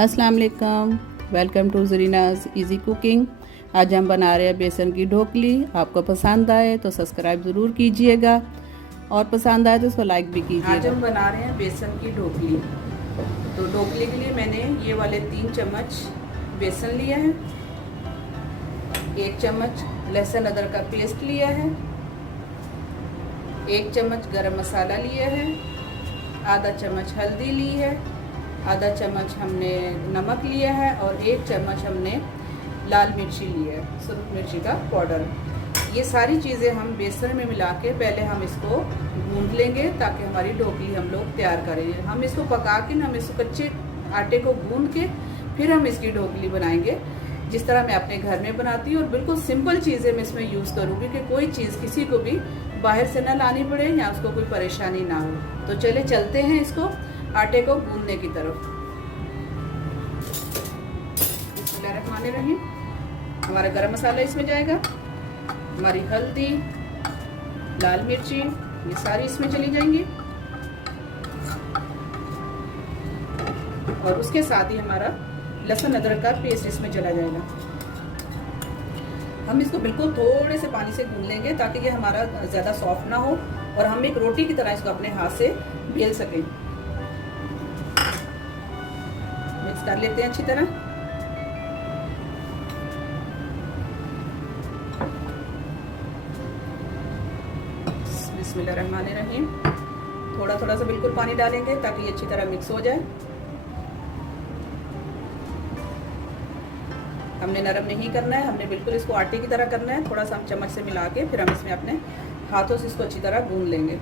अस्सलाम वालेकुम, welcome to ज़रीनाज़ easy cooking. आज हम बना रहे हैं बेसन की ढोकली। आपको पसंद आए तो सब्सक्राइब ज़रूर कीजिएगा और पसंद आए तो उसको लाइक भी कीजिएगा। आज हम बना रहे हैं बेसन की ढोकली। तो ढोकली के लिए मैंने ये वाले 3 चम्मच बेसन लिया है, 1 चम्मच लहसुन अदरक का पेस्ट लिया है, 1 चम्मच गरम मसाला लिया है, आधा चम्मच हल्दी ली है, आधा चम्मच हमने नमक लिया है और 1 चम्मच हमने लाल मिर्ची ली है, सुरख मिर्ची का पाउडर। ये सारी चीज़ें हम बेसन में मिला के पहले हम इसको गूंद लेंगे ताकि हमारी ढोकली हम लोग तैयार करेंगे। हम इसको पका के हम इसको कच्चे आटे को गूंद के फिर हम इसकी ढोकली बनाएंगे, जिस तरह मैं अपने घर में बनाती हूँ। और बिल्कुल सिंपल चीज़ें मैं इसमें यूज़ करूँगी कि कोई चीज़ किसी को भी बाहर से ना लानी पड़े या उसको कोई परेशानी ना हो। तो चले चलते हैं इसको आटे को गूंदने की तरफ। बिस्मिल्लाहिर्रहमानिर्रहीम। हमारा गरम मसाला इसमें जाएगा, हमारी हल्दी, लाल मिर्ची, ये सारी इसमें चली जाएंगी और उसके साथ ही हमारा लहसुन अदरक का पेस्ट इसमें चला जाएगा। हम इसको बिल्कुल थोड़े से पानी से गूंद लेंगे ताकि ये हमारा ज़्यादा सॉफ्ट ना हो और हम एक रोटी की तरह इसको अपने हाथ से बेल सकें। मिक्स कर लेते हैं अच्छी तरह। बिस्मिल्लाहिर्रहमानिर्रहीम। थोड़ा थोड़ा सा बिल्कुल पानी डालेंगे ताकि ये अच्छी तरह मिक्स हो जाए। हमने नरम नहीं करना है, हमने बिल्कुल इसको आटे की तरह करना है। थोड़ा सा हम चम्मच से मिला के फिर हम इसमें अपने हाथों से इसको अच्छी तरह गूंद लेंगे।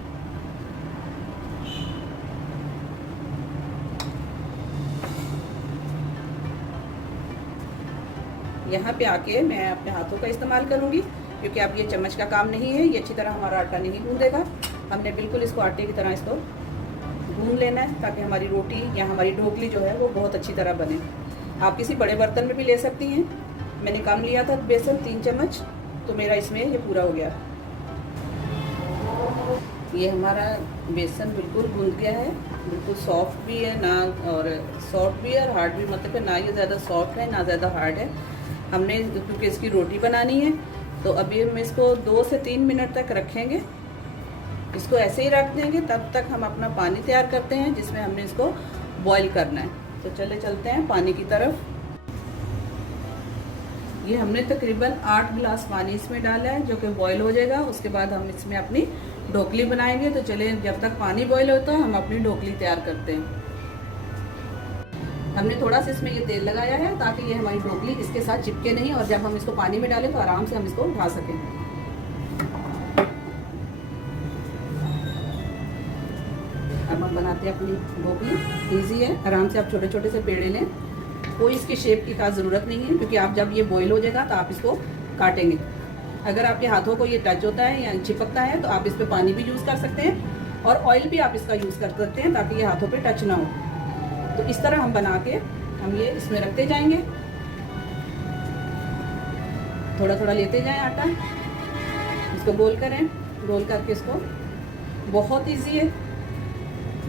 यहाँ पे आके मैं अपने हाथों का इस्तेमाल करूँगी क्योंकि अब ये चम्मच का काम नहीं है, ये अच्छी तरह हमारा आटा नहीं गूंदेगा। हमने बिल्कुल इसको आटे की तरह इसको गूंद लेना है ताकि हमारी रोटी या हमारी ढोकली जो है वो बहुत अच्छी तरह बने। आप किसी बड़े बर्तन में भी ले सकती हैं। मैंने कम लिया था बेसन 3 चम्मच, तो मेरा इसमें ये पूरा हो गया। ये हमारा बेसन बिल्कुल गूंद गया है, बिल्कुल सॉफ्ट भी है ना, और सॉफ्ट भी है और हार्ड भी, मतलब ना ये ज़्यादा सॉफ्ट है ना ज़्यादा हार्ड है। हमने क्योंकि इसकी रोटी बनानी है तो अभी हम इसको 2 से 3 मिनट तक रखेंगे। इसको ऐसे ही रख देंगे, तब तक हम अपना पानी तैयार करते हैं जिसमें हमने इसको बॉईल करना है। तो चले चलते हैं पानी की तरफ। ये हमने तकरीबन 8 गिलास पानी इसमें डाला है जो कि बॉईल हो जाएगा। उसके बाद हम इसमें अपनी ढोकली बनाएंगे। तो चले, जब तक पानी बॉईल होता है हम अपनी ढोकली तैयार करते हैं। हमने थोड़ा सा इसमें ये तेल लगाया है ताकि ये हमारी ढोकली इसके साथ चिपके नहीं और जब हम इसको पानी में डालें तो आराम से हम इसको उठा सकें। अब हम बनाते हैं अपनी ढोकली। इजी है, आराम से आप छोटे छोटे से पेड़े लें। कोई इसकी शेप की खास ज़रूरत नहीं है क्योंकि आप जब ये बॉईल हो जाएगा तो आप इसको काटेंगे। अगर आपके हाथों को ये टच होता है या चिपकता है तो आप इस पर पानी भी यूज़ कर सकते हैं और ऑयल भी आप इसका यूज़ कर सकते हैं ताकि ये हाथों पे टच ना हो। तो इस तरह हम बना के हम ये इसमें रखते जाएंगे, थोड़ा थोड़ा लेते जाएं आटा, इसको गोल करें, गोल करके इसको, बहुत इजी है।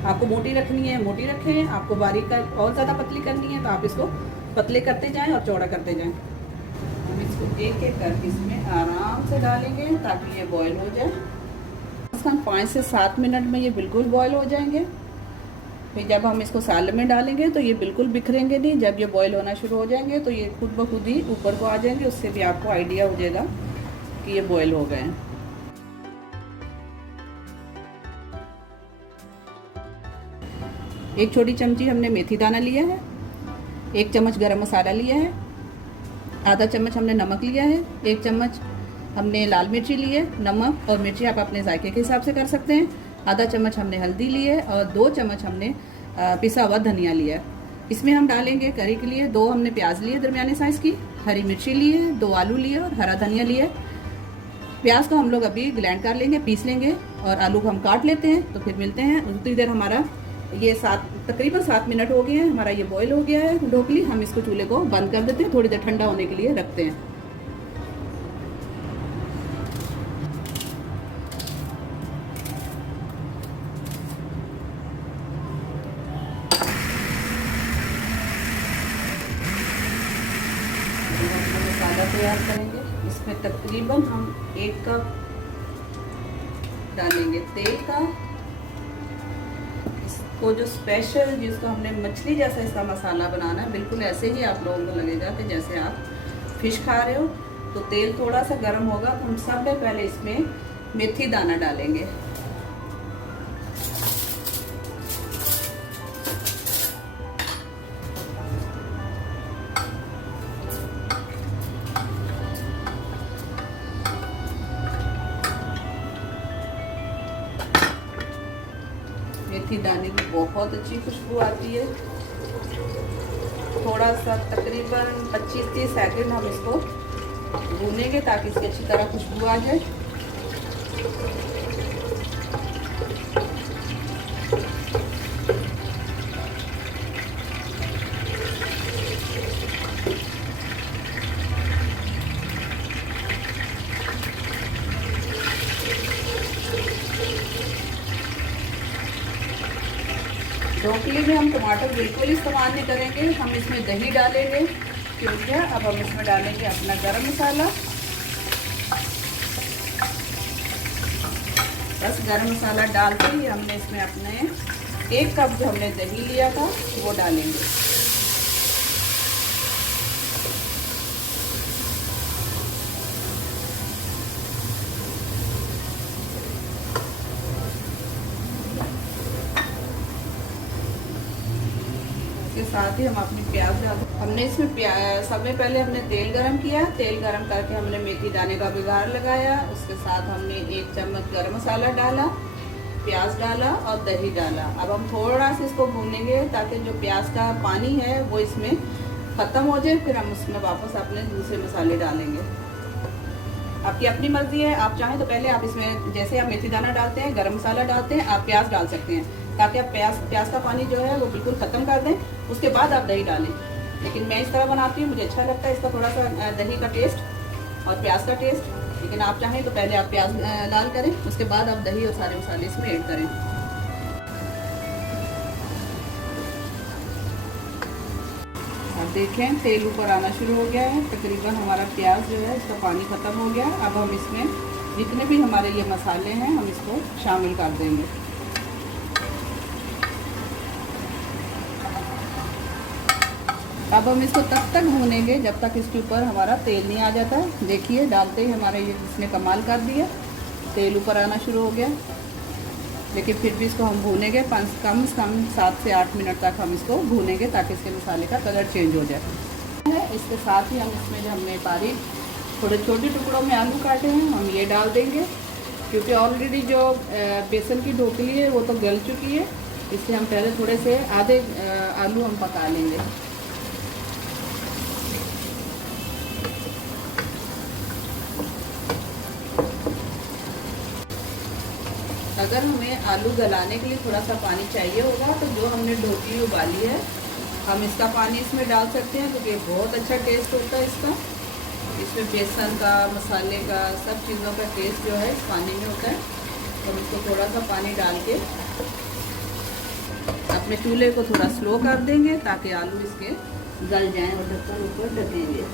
आपको मोटी रखनी है मोटी रखें, आपको बारीक और ज़्यादा पतली करनी है तो आप इसको पतले करते जाएं और चौड़ा करते जाएं। हम इसको एक एक करके इसमें आराम से डालेंगे ताकि ये बॉईल हो जाए। इसका 5 से 7 मिनट में ये बिल्कुल बॉईल हो जाएंगे। फिर जब हम इसको साल में डालेंगे तो ये बिल्कुल बिखरेंगे नहीं। जब ये बॉईल होना शुरू हो जाएंगे तो ये खुद ब खुद ही ऊपर को आ जाएंगे। उससे भी आपको आइडिया हो जाएगा कि ये बॉईल हो गए हैं। एक छोटी चमची हमने मेथी दाना लिया है, 1 चम्मच गरम मसाला लिया है, आधा चम्मच हमने नमक लिया है, 1 चम्मच हमने लाल मिर्ची ली है। नमक और मिर्ची आप अपने जायके के हिसाब से कर सकते हैं। आधा चम्मच हमने हल्दी ली है और 2 चम्मच हमने पिसा हुआ धनिया लिया है। इसमें हम डालेंगे करी के लिए 2 हमने प्याज लिए दरमियाने साइज़ की, हरी मिर्ची ली है, 2 आलू लिए और हरा धनिया लिया है। प्याज को हम लोग अभी ग्राइंड कर लेंगे, पीस लेंगे और आलू को हम काट लेते हैं। तो फिर मिलते हैं। उतनी देर हमारा ये तकरीबन 7 मिनट हो गए हैं, हमारा ये बॉईल हो गया है ढोकली। हम इसको चूल्हे को बंद कर देते हैं, थोड़ी देर ठंडा होने के लिए रखते हैं। हम अपना मसाला तैयार करेंगे। इसमें तकरीबन हम 1 कप डालेंगे तेल का। इसको जो स्पेशल, जिसको हमने मछली जैसा इसका मसाला बनाना है, बिल्कुल ऐसे ही आप लोगों को लगेगा कि जैसे आप फिश खा रहे हो। तो तेल थोड़ा सा गर्म होगा तो हम सबसे पहले इसमें मेथी दाना डालेंगे। मेथी दाने की बहुत अच्छी खुशबू आती है। थोड़ा सा तकरीबन 25-30 सेकंड हम इसको भूनेंगे ताकि इसकी अच्छी तरह खुशबू आ जाए। ब्रोकली में हम टमाटर बिल्कुल इस्तेमाल नहीं करेंगे, हम इसमें दही डालेंगे। क्योंकि अब हम इसमें डालेंगे अपना गरम मसाला। बस गरम मसाला डालते ही हमने इसमें अपने 1 कप जो हमने दही लिया था वो डालेंगे। साथ ही हम अपनी प्याज डाल, हमने इसमें सबसे पहले हमने तेल गरम किया। तेल गरम करके हमने मेथी दाने का बिगाड़ लगाया। उसके साथ हमने 1 चम्मच गरम मसाला डाला, प्याज डाला और दही डाला। अब हम थोड़ा सा इसको भूनेंगे ताकि जो प्याज का पानी है वो इसमें ख़त्म हो जाए। फिर हम उसमें वापस अपने दूसरे मसाले डालेंगे। आपकी अपनी मर्जी है, आप चाहें तो पहले आप इसमें जैसे आप मेथी दाना डालते हैं, गरम मसाला डालते हैं, आप प्याज डाल सकते हैं ताकि आप प्याज का पानी जो है वो बिल्कुल ख़त्म कर दें। उसके बाद आप दही डालें। लेकिन मैं इस तरह बनाती हूँ, मुझे अच्छा लगता है इसका थोड़ा सा दही का टेस्ट और प्याज का टेस्ट। लेकिन आप चाहें तो पहले आप प्याज डाल करें, उसके बाद आप दही और सारे मसाले इसमें ऐड करें। अब देखें तेल ऊपर आना शुरू हो गया है। तकरीबन हमारा प्याज जो है इसका पानी ख़त्म हो गया। अब हम इसमें जितने भी हमारे ये मसाले हैं हम इसको शामिल कर देंगे। अब हम इसको तब तक भूनेंगे जब तक इसके ऊपर हमारा तेल नहीं आ जाता। देखिए डालते ही हमारा ये इसने कमाल कर दिया, तेल ऊपर आना शुरू हो गया। लेकिन फिर भी इसको हम भूनेंगे, कम से कम 7 से 8 मिनट तक हम इसको भूनेंगे ताकि इसके मसाले का कलर चेंज हो जाए। इसके साथ ही हम इसमें जो हमने बारीक थोड़े छोटे टुकड़ों में आलू काटे हैं हम ये डाल देंगे। क्योंकि ऑलरेडी जो बेसन की ढोकली है वो तो गल चुकी है, इसलिए हम पहले थोड़े से आधे आलू हम पका लेंगे। अगर हमें आलू गलाने के लिए थोड़ा सा पानी चाहिए होगा तो जो हमने ढोकली उबाली है हम इसका पानी इसमें डाल सकते हैं, क्योंकि बहुत अच्छा टेस्ट होता है इसका। इसमें बेसन का, मसाले का, सब चीज़ों का टेस्ट जो है इस पानी में होता है। तो हम इसको थोड़ा सा पानी डाल के अपने चूल्हे को थोड़ा स्लो कर देंगे ताकि आलू इसके गल जाएं और ढक्कन ऊपर ढकेंगे।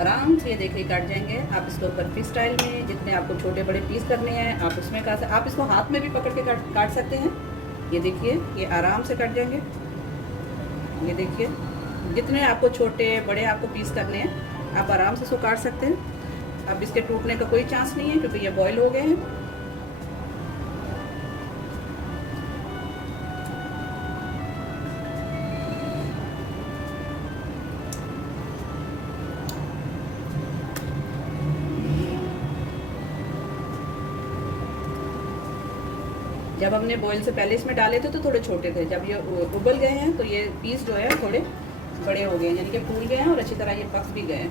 आराम से देखिए कट जाएंगे। आप इसको बर्फी स्टाइल में जितने आपको छोटे बड़े पीस करने हैं आप उसमें काट, आप इसको हाथ में भी पकड़ के काट सकते हैं। ये देखिए ये आराम से कट जाएंगे। ये देखिए जितने आपको छोटे बड़े आपको पीस करने हैं आप आराम से इसको काट सकते हैं। अब इसके टूटने का कोई चांस नहीं है क्योंकि ये बॉयल हो गए हैं। जब हमने बॉईल से पहले इसमें डाले थे तो थोड़े छोटे थे, जब ये उबल गए हैं तो ये पीस जो है थोड़े बड़े हो गए हैं, यानी कि फूल गए हैं और अच्छी तरह ये पक भी गए हैं।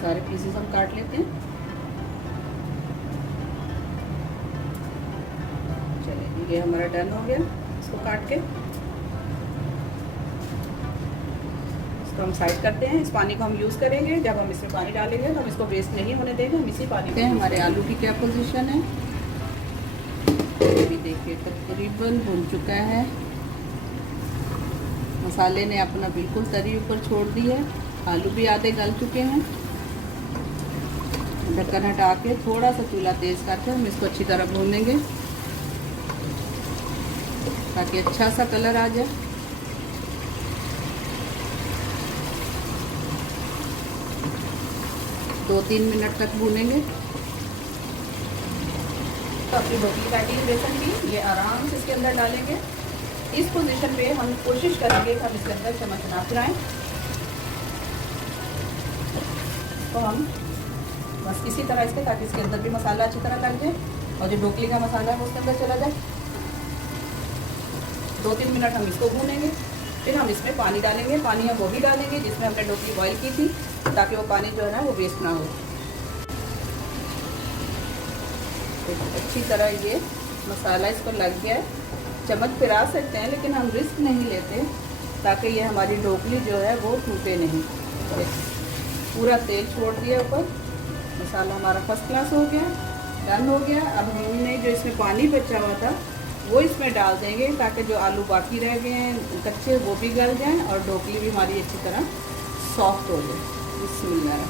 सारे पीसेस हम काट लेते हैं। चलिए ये हमारा डन हो गया। इसको काट के इसको हम साइड करते हैं। इस पानी को हम यूज़ करेंगे, जब हम इसमें पानी डालेंगे तो हम इसको वेस्ट नहीं होने देंगे, हम इसी पानी में। हमारे आलू की क्या पोजीशन है, ये देखिए तकरीबन भुन चुका है। मसाले ने अपना बिल्कुल तरी ऊपर छोड़ दी है, आलू भी आधे गल चुके हैं। ढक्कन हटा के थोड़ा सा चूल्हा तेज़ करके हम इसको अच्छी तरह भूनेंगे ताकि अच्छा सा कलर आ जाए। दो 3 मिनट तक भूनेंगे। तो अपनी ढोकली काटी है बेसन की, ये आराम से इसके अंदर डालेंगे। इस पोजीशन पे हम कोशिश करेंगे कि हम इसके अंदर चम्मच ना फिराएं। तो हम बस इसी तरह इसके, ताकि इसके अंदर भी मसाला अच्छी तरह लग जाए और जो ढोकली का मसाला है वो उसके अंदर चला जाए। 2-3 मिनट हम इसको भूनेंगे, फिर हम इसमें पानी डालेंगे। पानी हम वो भी डालेंगे जिसमें हमने ढोकली बॉईल की थी, ताकि वो पानी जो है ना वो वेस्ट ना हो। तो अच्छी तरह ये मसाला इसको लग गया है। चम्मच फिरा सकते हैं लेकिन हम रिस्क नहीं लेते, ताकि ये हमारी ढोकली जो है वो टूटे नहीं। पूरा तेल छोड़ दिया ऊपर, मसाला हमारा फर्स्ट क्लास हो गया, डन हो गया। अब हमने जो इसमें पानी बचा हुआ था वो इसमें डाल देंगे, ताकि जो आलू बाकी रह गए हैं कच्चे वो भी गल जाएं और ढोकली भी हमारी अच्छी तरह सॉफ्ट हो जाए। बिस्मिल्लाह।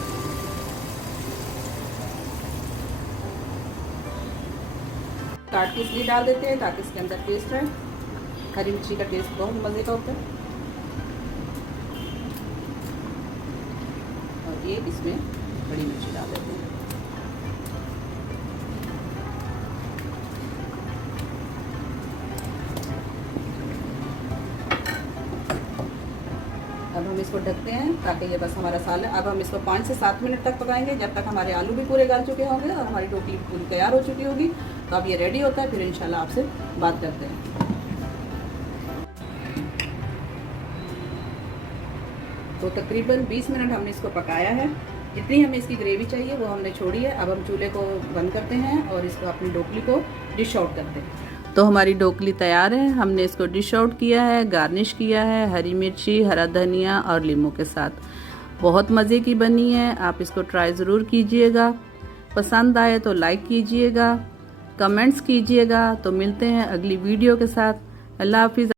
काट के इसलिए डाल देते हैं ताकि इसके अंदर टेस्ट है। हरी मिर्ची का टेस्ट बहुत मज़े का होता है। और ये इसमें बड़ी मिर्ची डाल देते हैं। अब हम इसको ढकते हैं ताकि ये बस हमारा सालन। अब हम इसको 5 से 7 मिनट तक पकाएंगे, जब तक हमारे आलू भी पूरे गल चुके होंगे और हमारी ढोकली पूरी तैयार हो चुकी होगी। तो अब ये रेडी होता है, फिर इंशाल्लाह आपसे बात करते हैं। तो तकरीबन 20 मिनट हमने इसको पकाया है। जितनी हमें इसकी ग्रेवी चाहिए वो हमने छोड़ी है। अब हम चूल्हे को बंद करते हैं और इसको अपनी ढोकली को डिश आउट करते हैं। तो हमारी ढोकली तैयार है। हमने इसको डिश आउट किया है, गार्निश किया है हरी मिर्ची, हरा धनिया और नींबू के साथ। बहुत मज़े की बनी है, आप इसको ट्राई ज़रूर कीजिएगा। पसंद आए तो लाइक कीजिएगा, कमेंट्स कीजिएगा। तो मिलते हैं अगली वीडियो के साथ। अल्लाह हाफिज़।